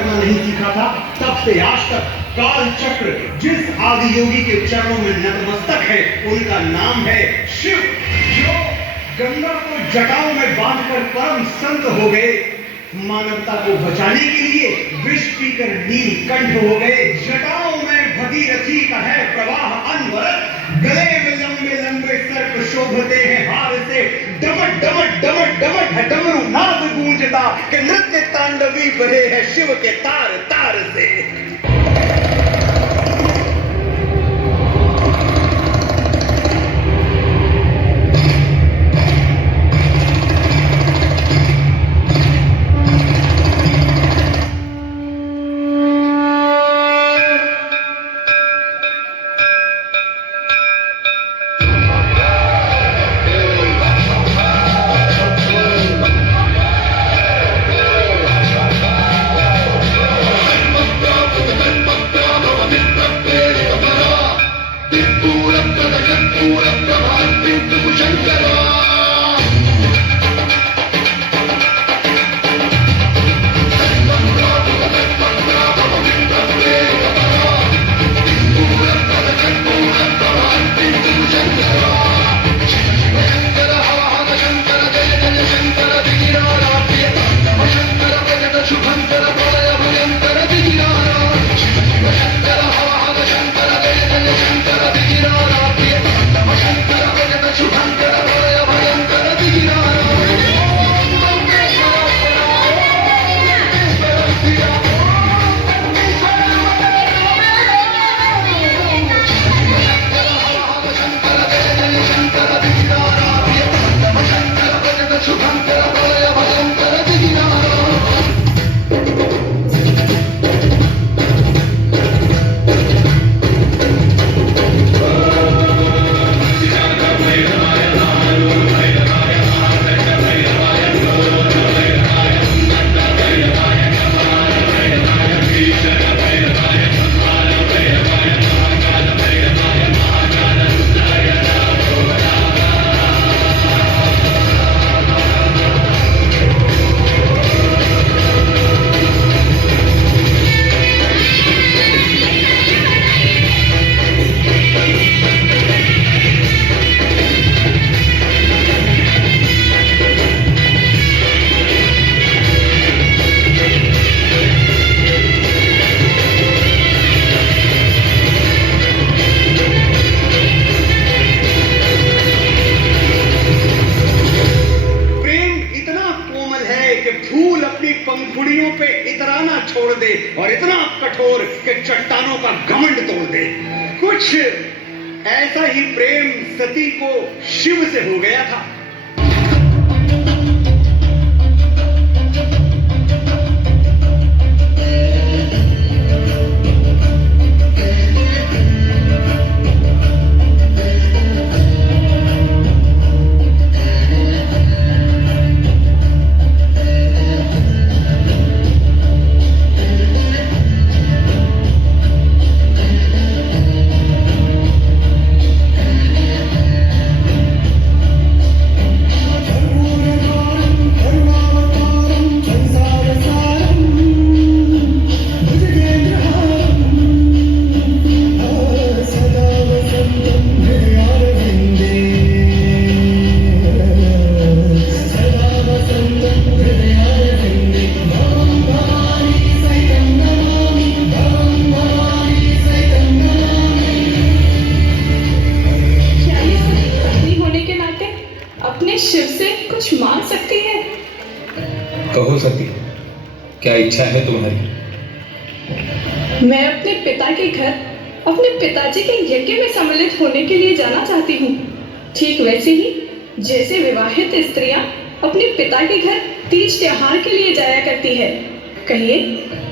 करना नहीं सीखा था, तब से आज तक काल चक्र जिस आदि योगी के चरणों में नतमस्तक है, उनका नाम है शिव। जो गंगा को जटाओं में बांधकर परम संत हो गए, मानवता को बचाने के लिए विष पीकर नीलकंठ हो गए। जटाओं में भगीरथी का है प्रवाह अनवरत, गले में लंबे लंबे सर्प शोभते हैं हार से। डमट डमट डमट डमट है डमरू नाद गूंजता, कि नृत्य तांडवी बहे है शिव के तार तार से। पंखुड़ियों पे इतराना छोड़ दे, और इतना कठोर कि चट्टानों का घमंड तोड़ दे। कुछ ऐसा ही प्रेम सती को शिव से हो गया था। शिव से कुछ मांग सकती है? कहो सती, क्या इच्छा है तुम्हारी? मैं अपने पिता के घर अपने पिताजी के यज्ञ में सम्मिलित होने के लिए जाना चाहती हूँ, ठीक वैसे ही जैसे विवाहित स्त्रियां अपने पिता के घर तीज त्योहार के लिए जाया करती है। कहिए,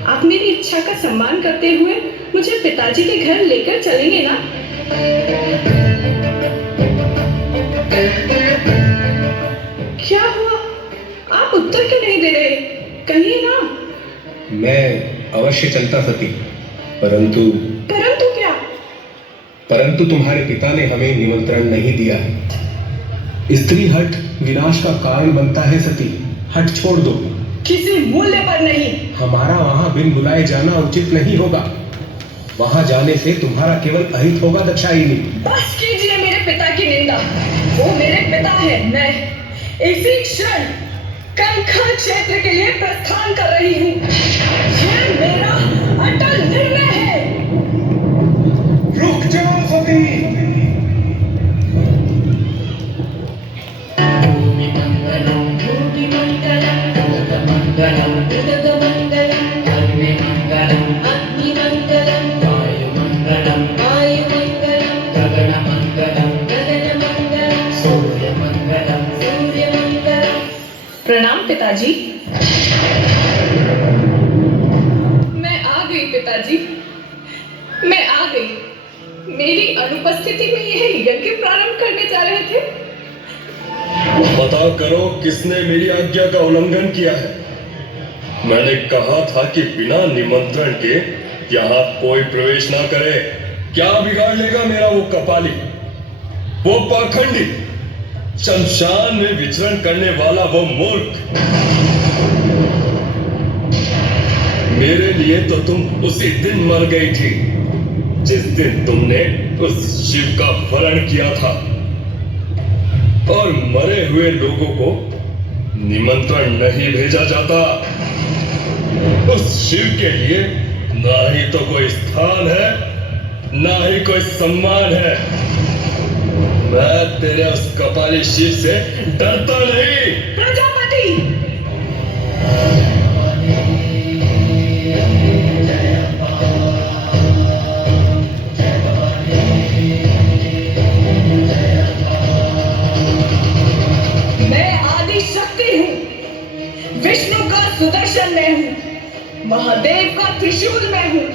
आप मेरी इच्छा का सम्मान करते हुए मुझे पिताजी के घर लेकर चलेंगे ना? क्या हुआ? आप उत्तर क्यों नहीं दे रहे? कहिए ना। मैं अवश्य चलता सती, परंतु क्या? परंतु तुम्हारे पिता ने हमें निमंत्रण नहीं दिया है। स्त्री हट विनाश का कारण बनता है सती, हट छोड़ दो। किसी मूल्य पर नहीं। हमारा वहां बिन बुलाए जाना उचित नहीं होगा। वहां जाने से तुम्हारा केवल अहित होगा दक्षायिनी। बस कीजिए मेरे पिता की निंदा। वो मेरे पिता है। मैं इसी क्षण कंखल क्षेत्र के लिए प्रस्थान कर रही हूँ। यह मेरा अटल निर्णय है। रुक जाओ सती। प्रणाम पिताजी। मैं आ गई पिताजी, मैं आ गई। मेरी अनुपस्थिति में यह यज्ञ प्रारंभ करने जा रहे थे। पता करो किसने मेरी आज्ञा का उल्लंघन किया है। मैंने कहा था कि बिना निमंत्रण के यहाँ कोई प्रवेश ना करे। क्या बिगाड़ लेगा मेरा वो कपाली, वो पाखंडी, शमशान में विचरण करने वाला वो मूर्ख। मेरे लिए तो तुम उसी दिन मर गई थी जिस दिन तुमने उस शिव का वरण किया था। और मरे हुए लोगों को निमंत्रण नहीं भेजा जाता। उस शिव के लिए ना ही तो कोई स्थान है, ना ही कोई सम्मान है। मैं तेरे उस कपाली शिव से डरता नहीं। प्रजापति, मैं आदि शक्ति हूँ। विष्णु का सुदर्शन मैं हूँ, महादेव का त्रिशूल मैं हूँ,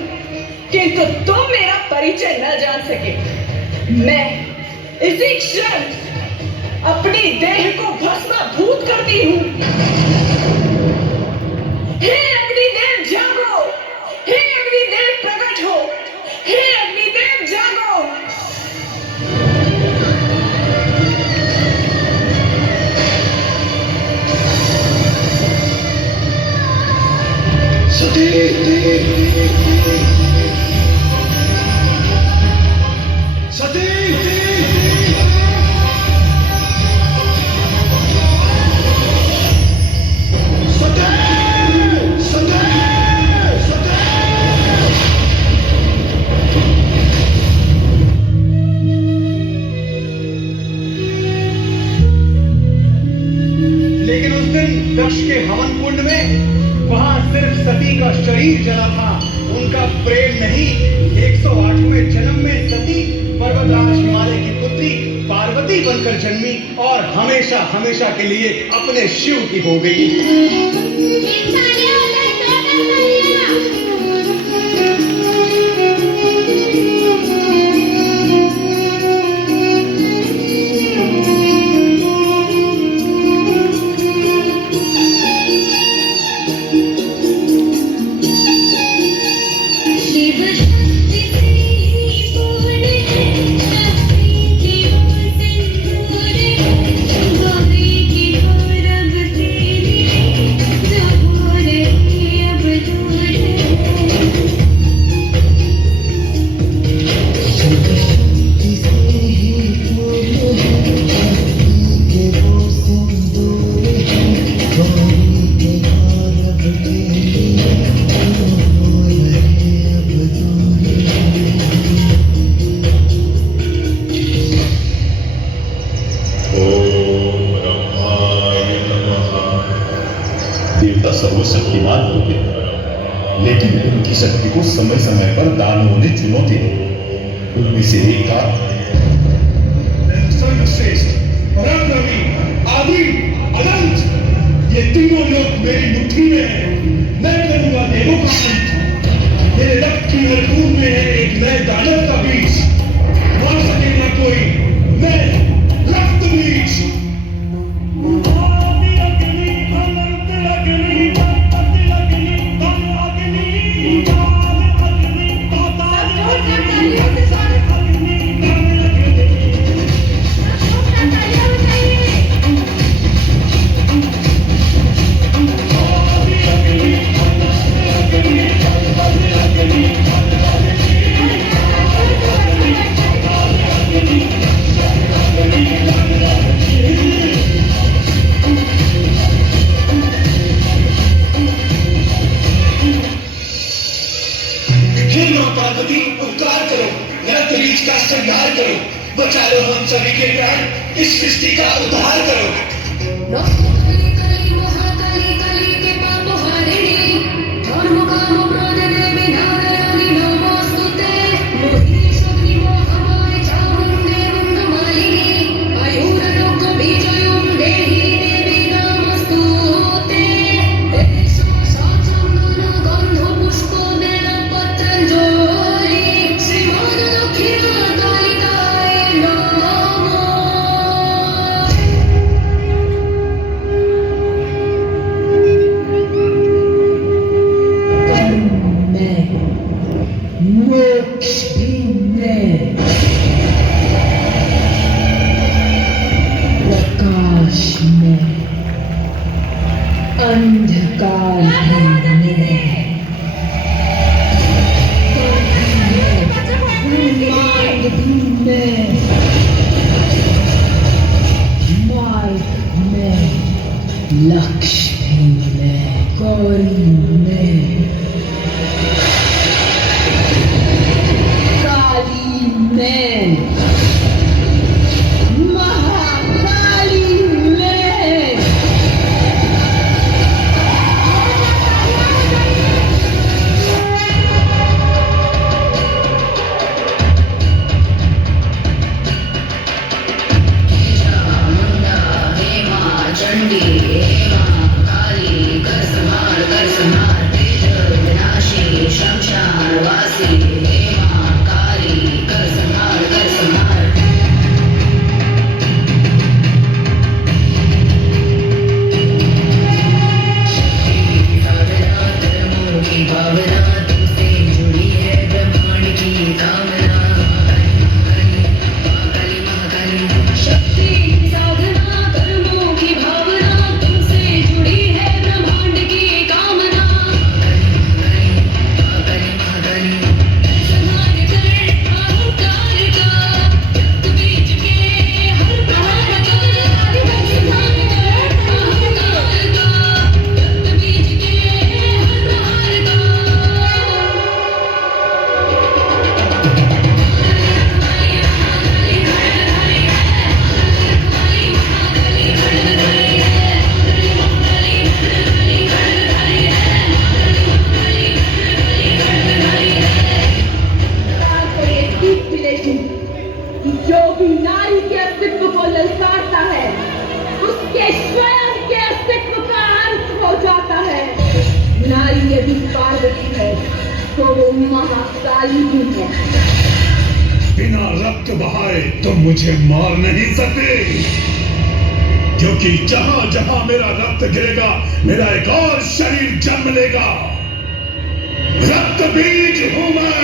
किंतु तुम मेरा परिचय न जान सके। मैं इसी क्षण अपनी देह को भस्मीभूत करती हूँ। हे अग्निदेव जागो, हे अग्निदेव प्रकट हो, हे अग्निदेव जागो। लेकिन उस दिन दक्ष के हवन कुंड में वहां सिर्फ सती का शरीर जला था, उनका प्रेम नहीं। 108वें जन्म में सती पर्वतराज हिमालय की पुत्री पार्वती बनकर जन्मी और हमेशा हमेशा के लिए अपने शिव की हो गई। देवता सर्वशक्तिमान होते लेकिन उनकी शक्ति को समय समय पर दानवों ने चुनौती दी। उनमें से एक था सर्वश्रेष्ठ, पराक्रमी, आदि, अनंत। ये तीनों लोग मेरी मुट्ठी में हैं। मैं करूंगा देवों का अंत। मेरे रक्त की हरकून में है एक नए दानव का बीज। मार सकेगा कोई, मैं रक्त बीज। सेनापति उपकार करो, रक्त बीज का संहार करो, बचा लो हम सभी के प्राण, इस सृष्टि का उद्धार करो। लक्ष्मी में, गौरी में, काली में, महाकाली में। जो भी नारी के अस्तित्व को ललकारता है, उसके स्वयं के अस्तित्व का अंत हो जाता है। नारी यदि पार्वती है तो वो महाकाली भी है। बिना रक्त बहाए तुम मुझे मार नहीं सकते, क्योंकि जहां जहां मेरा रक्त गिरेगा मेरा एक और शरीर जन्म लेगा। रक्त बीज हूं मैं।